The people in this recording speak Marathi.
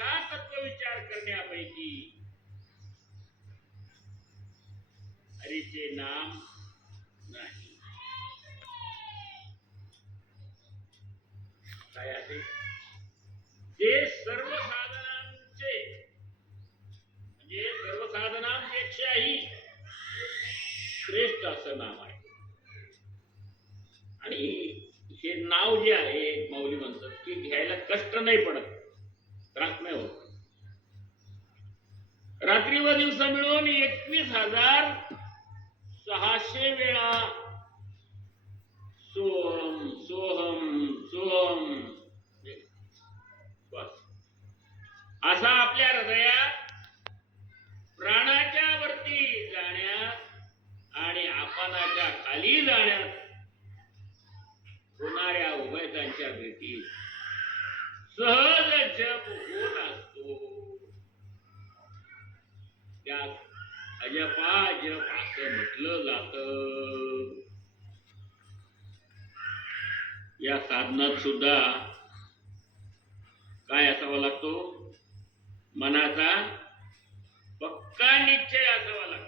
असा तत्वविचार करण्यापैकी हरीचे नाम नाही. काय आहे ते सर्व साधनांचे म्हणजे सर्व साधनांपेक्षाही श्रेष्ठ असं नाम आहे. आणि हे नाव जे आहे माऊली म्हणतात की घ्यायला कष्ट नाही पडत, त्रास नाही होत. रात्री व दिवसा मिळून 21,600 वेळा सोहम सोहम सोहम असा आपल्या हृदयात प्राणाच्या वरती जाण्यात आणि आपणाच्या खाली जाण्यात होणाऱ्या उभयतांच्या भेटी सहज जप होत असतो. त्यात अजपा जप असं म्हटलं जात. या साधनात सुद्धा काय असावा लागतो? मनाचा पक्का निश्चय असावा लागतो.